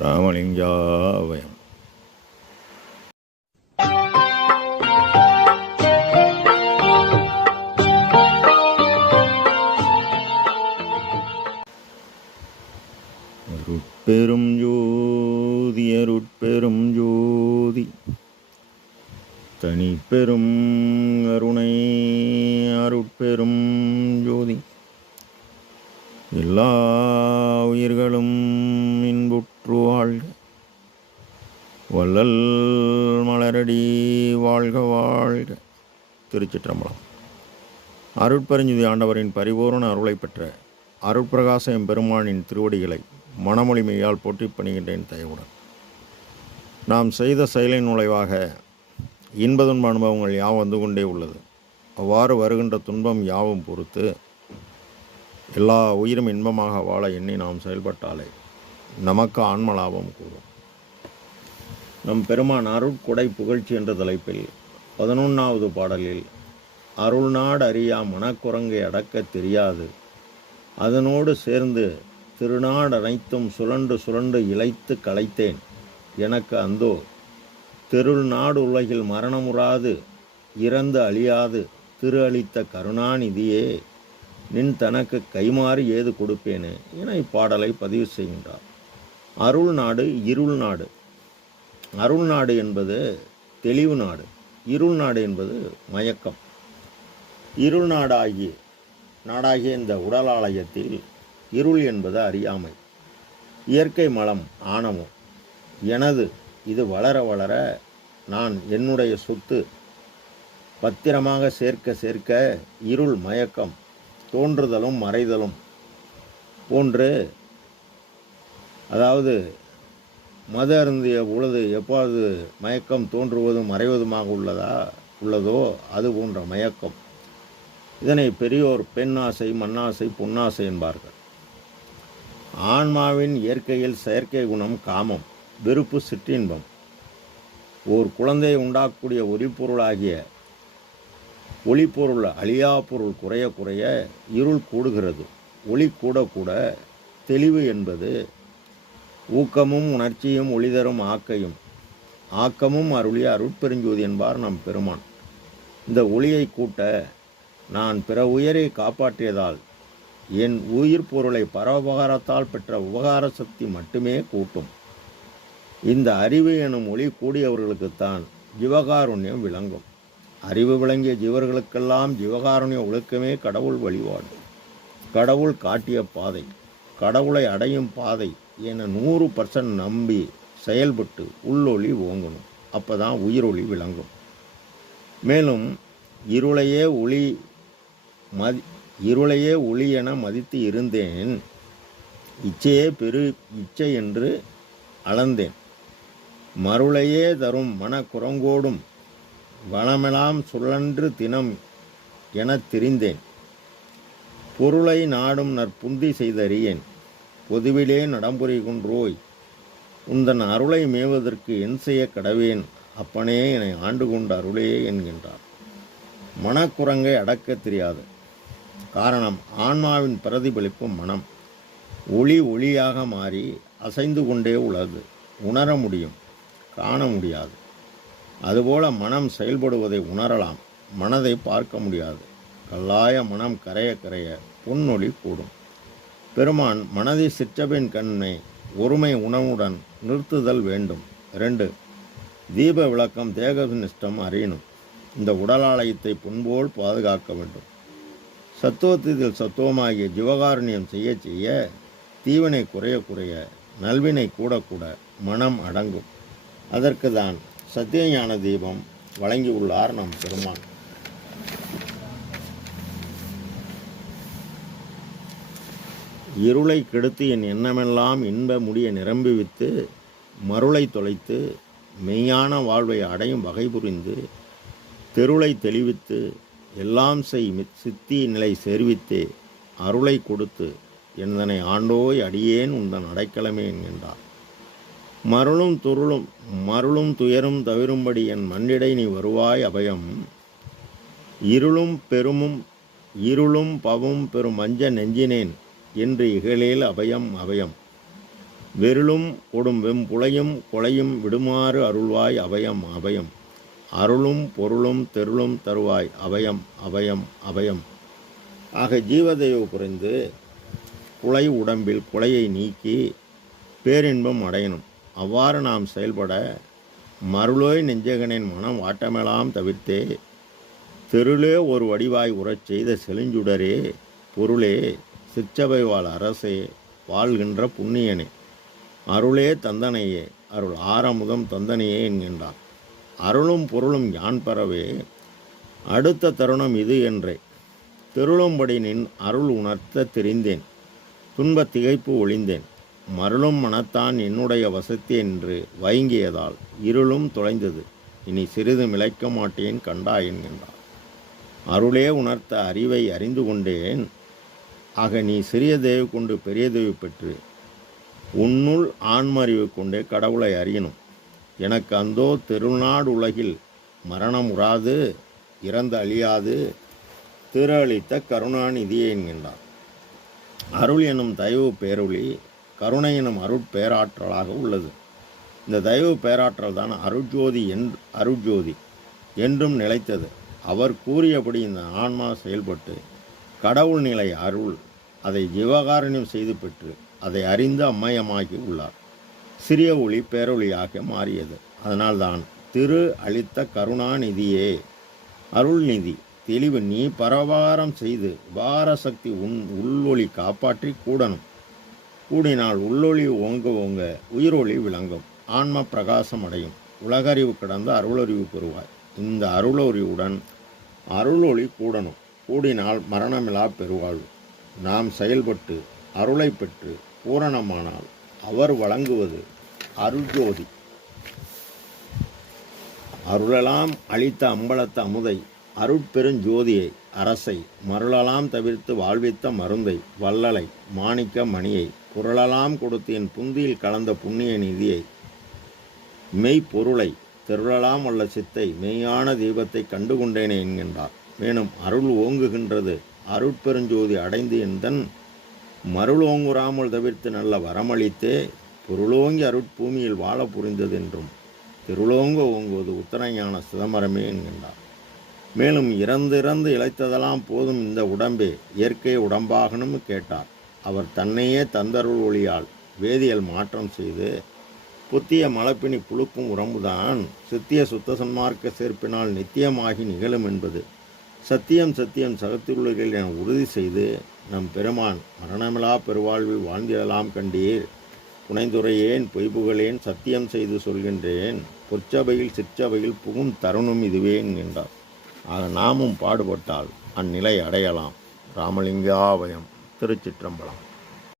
ராமலிங்காவயம். அருட்பெரும் ஜோதி அருட்பெரும் ஜோதி தனிப்பெரும் கருணை அருட்பெரும் ஜோதி எல்லா உயிர்களும் இன்புற்று வாழ்க. வள்ளல் மலரடி வாழ்க வாழ்க. திருச்சிற்றம்பலம். அருட்பெருஞ்சுதி ஆண்டவரின் பரிபூரண அருளை பெற்ற அருட்பிரகாச எம்பெருமானின் திருவடிகளை மனமொழிமையால் போற்றி பணிகின்றேன் தயவுடன். நாம் செய்த செயலின் நுழைவாக இன்பதுன்ப அனுபவங்கள் யாவும் வந்து கொண்டே உள்ளது. அவ்வாறு வருகின்ற துன்பம் யாவும் பொறுத்து எல்லா உயிரும் இன்பமாக வாழ எண்ணி நாம் செயல்பட்டாலே நமக்கு ஆன்ம லாபம் கூடும். நம் பெருமான் அருட்கொடை புகழ்ச்சி என்ற தலைப்பில் 11வது பாடலில் அருள்நாடு அறியா மனக்குரங்கை அடக்க தெரியாது, அதனோடு சேர்ந்து திருநாடு அனைத்தும் சுழன்று சுழன்று இழைத்து களைத்தேன், எனக்கு அந்தோ தெருள் நாடு உலகில் மரணமுறாது இறந்து அழியாது திரு அளித்த கருணாநிதியே, நின் தனக்கு கைமாறி ஏது கொடுப்பேனே என இப்பாடலை பதிவு செய்கின்றார். அருள் நாடு இருள் நாடு. அருள் நாடு என்பது தெளிவு நாடு, இருள் நாடு என்பது மயக்கம். இருள் நாடாகிய இந்த உடலாலயத்தில் இருள் என்பது அறியாமை, இயற்கை மலம் ஆணவம். எனது இது வளர வளர நான் என்னுடைய சொத்து பத்திரமாக சேர்க்க சேர்க்க இருள் மயக்கம் தோன்றுதலும் மறைதலும் போன்று, அதாவது மது அருந்திய பொழுது எப்போது மயக்கம் தோன்றுவதும் மறைவதுமாக உள்ளதோ அது போன்ற மயக்கம். இதனை பெரியோர் பெண்ணாசை மண்ணாசை பொன்னாசை என்பார்கள். ஆன்மாவின் இயற்கையில் செயற்கை குணம் காமம், வெறுப்பு சிற்றின்பம். ஓர் குழந்தையை உண்டாக்கக்கூடிய ஒளிப்பொருளாகிய ஒளிப்பொருள் அழியா பொருள் குறைய குறைய இருள் கூடுகிறது. ஒளி கூட கூட தெளிவு என்பது ஊக்கமும் உணர்ச்சியும் ஒளிதரும் ஆக்கையும் ஆக்கமும் அருளிய அருட்பெருஞ்சோதி என்பார் நம் பெருமான். இந்த ஒளியை கூட்ட நான் பிற உயிரை காப்பாற்றியதால் என் உயிர் பொருளை பரோபகாரத்தால் பெற்ற உபகார சக்தி மட்டுமே கூட்டும். இந்த அறிவு எனும் ஒளி கூடியவர்களுக்குத்தான் ஜீவகாருண்யம் விளங்கும். அறிவு விளங்கிய ஜீவர்களுக்கெல்லாம் ஜீவகாருண்ய ஒழுக்கமே கடவுள் வழிபாடு, கடவுள் காட்டிய பாதை, கடவுளை அடையும் பாதை என 100% நம்பி செயல்பட்டு உள்ளொளி ஓங்கணும். அப்போ தான் உயிரொளி விளங்கும். மேலும் இருளையே ஒளி என மதித்து இருந்தேன், இச்சையே பெரு இச்சை என்று அளந்தேன், மருளையே தரும் மன குரங்கோடும் வளமெலாம் சுழன்று தினம் எனத் திரிந்தேன், பொருளை நாடும் நற்புந்தி செய்தறியேன், பொதுவிலே நடம்புரிகின்றோய் உந்தன் அருளை மேவதற்கு என் செய்ய கடவேன், அப்பனே என்னை ஆண்டு கொண்ட அருளே என்கின்றார். மனக்குரங்கை அடக்க தெரியாது. காரணம், ஆன்மாவின் பிரதிபலிப்பு மனம். ஒளியாக மாறி அசைந்து கொண்டே உள்ளது. உணர முடியும், காண முடியாது. அதுபோல மனம் செயல்படுவதை உணரலாம், மனதை பார்க்க முடியாது. கல்லாய மனம் கரைய கரைய பொன்னொளி கூடும். பெருமான் மனதை சிற்றபின் கண்ணை ஒருமை உணவுடன் நிறுத்துதல் வேண்டும். 2 தீப விளக்கம் தேகநிஷ்டம் அறியணும். இந்த உடலாலயத்தை புண்போல் பாதுகாக்க வேண்டும். சத்துவத்தில் சத்துவமாகிய ஜீவகாருண்யம் செய்ய செய்ய தீவினை குறைய குறைய நல்வினை கூட கூட மனம் அடங்கும். அதற்கு தான் சத்தியஞான தீபம் வழங்கியுள்ளார் நம் பெருமான். இருளை கெடுத்து என் எண்ணமெல்லாம் இன்ப முடிய நிரம்பிவித்து மருளை தொலைத்து மெய்யான வாழ்வை அடையும் வகை புரிந்து தெருளை தெளிவித்து எல்லாம் செய் சித்தி நிலை சேர்வித்தே அருளை கொடுத்து என்னை ஆண்டோய் அடியேன் உந்தன் அடைக்கலமே என்கின்றார். மருளும் துயரும் தவிரும்படி என் மண்ணிடை நீ வருவாய் அபயம், இருளும் பவும் பெரும் மஞ்ச நெஞ்சினேன் என்று இகழேல் அபயம் அபயம். வெருளும் கொடும் வெம்புளையும் கொலையும் விடுமாறு அருள்வாய் அபயம் அபயம். அருளும் பொருளும் தெருளும் தருவாய் அபயம் அபயம் அபயம். ஆக ஜீவதெய்வ புரிந்து குலை உடம்பில் குலையை நீக்கி பேரின்பம் அடையணும். அவ்வாறு நாம் செயல்பட மருளோய் நெஞ்சகனின் மனம் வாட்டமெல்லாம் தவிர்த்தே தெருளே ஒரு வடிவாய் உறச் செய்த செழுஞ்சுடரே பொருளே சிற்றபை வாழ் அரசே வாழ்கின்ற புண்ணியனே அருளே தந்தனையே அருள் ஆரமுதம் தந்தனையே என்கின்றார். அருளும் பொருளும் யான் பெறவே அடுத்த தருணம் இது என்றே தெருளும்படி நின் அருள் உணர்த்த தெரிந்தேன். துன்பத் திகைப்பு ஒளிந்தேன். மருளும் மனத்தான் என்னுடைய வசத்தி என்று வயங்கியதால் இருளும் தொலைந்தது. இனி சிறிது மிளைக்க மாட்டேன் கண்டாய் என்கின்றார். அருளே உணர்த்த அறிவை அறிந்து கொண்டேன். ஆக நீ சிறிய தெய்வ கொண்டு பெரிய தெய்வ பெற்று உன்னுள் ஆன்மறிவு கொண்டே கடவுளை அறியணும். எனக்கு அந்தோ திருநாடு உலகில் மரணம் உறாது இறந்து அழியாது திரு அளித்த கருணாநிதியே என்கின்றார். அருள் எனும் தயவு பேரொளி கருணை எனும் அருட்பேராற்றலாக உள்ளது. இந்த தயவு பேராற்றல் தான் அருட்ஜோதி என்றும் நிலைத்தது. அவர் கூறியபடி இந்த ஆன்மா செயல்பட்டு கடவுள் நிலை அருள் அதை ஜீவகாரண்யம் செய்து பெற்று அதை அறிந்து அம்மயமாகி உள்ளார். சிறிய ஒளி பேரொளியாக மாறியது. அதனால்தான் திரு அளித்த கருணாநிதியே அருள்நிதி தெளிவு நீ பரவாரம் செய்து உபார சக்தி உள்ளொளி காப்பாற்றி கூடணும். கூடினால் உள்ளொளி ஓங்க ஓங்க உயிரொளி விளங்கும். ஆன்ம பிரகாசம் அடையும். உலகறிவு கடந்த அருளறிவு பெறுவாய். இந்த அருளறிவுடன் அருளொளி கூடணும். கூடினால் மரணமில்லா பெருவாழ்வு. நாம் செயல்பட்டு அருளை பெற்று பூரணமானால் அவர் வழங்குவது அருள்ஜோதி. அருளெல்லாம் அளித்த அம்பலத்த அமுதை அருட்பெருஞ்சோதியை அரசை மருளலாம் தவிர்த்து வாழ்வித்த மருந்தை வள்ளலை மாணிக்க மணியை பொருளெல்லாம் கொடுத்து என் புந்தியில் கலந்த புண்ணிய நிதியை மெய்ப்பொருளை திருளலாம் வல்ல சித்தை மெய்யான தீபத்தை கண்டுகொண்டேனே என்கின்றார். மேலும் அருள் ஓங்குகின்றது. அருட்பெருஞ்சோதி அடைந்து எந்தன் மருளோங்குறாமல் தவிர்த்து நல்ல வரமளித்தே பொருளோங்கி அருட்பூமியில் வாழ புரிந்தது என்றும் திருளோங்க ஓங்குவது உத்தரஞான சிதம்பரமே என்கின்றார். மேலும் இறந்து இழைத்ததெல்லாம் போதும் இந்த உடம்பே இயற்கை உடம்பாகணும்னு கேட்டார். அவர் தன்னையே தந்தருள் ஒளியால் வேதியியல் மாற்றம் செய்து புத்திய மலப்பினி புழுக்கும் உடம்புதான் சித்திய சுத்த சன்மார்க்க சேர்ப்பினால் நித்தியமாகி நிகழும் என்பது சத்தியம் சகத்தியுள்ளீர்கள் என உறுதி செய்து நம் பெருமான் மரணமிலா பெருவாழ்வில் வாழ்ந்திடலாம் கண்டீர். புனைந்துரையேன் பொய்புகளேன் சத்தியம் செய்து சொல்கின்றேன். பொற்சபையில் சிற்றபையில் புகும் தருணம் இதுவே என்கின்றார். ஆக நாமும் பாடுபட்டால் அந்நிலை அடையலாம். ராமலிங்காபயம். திருச்சிற்றம்பலம்.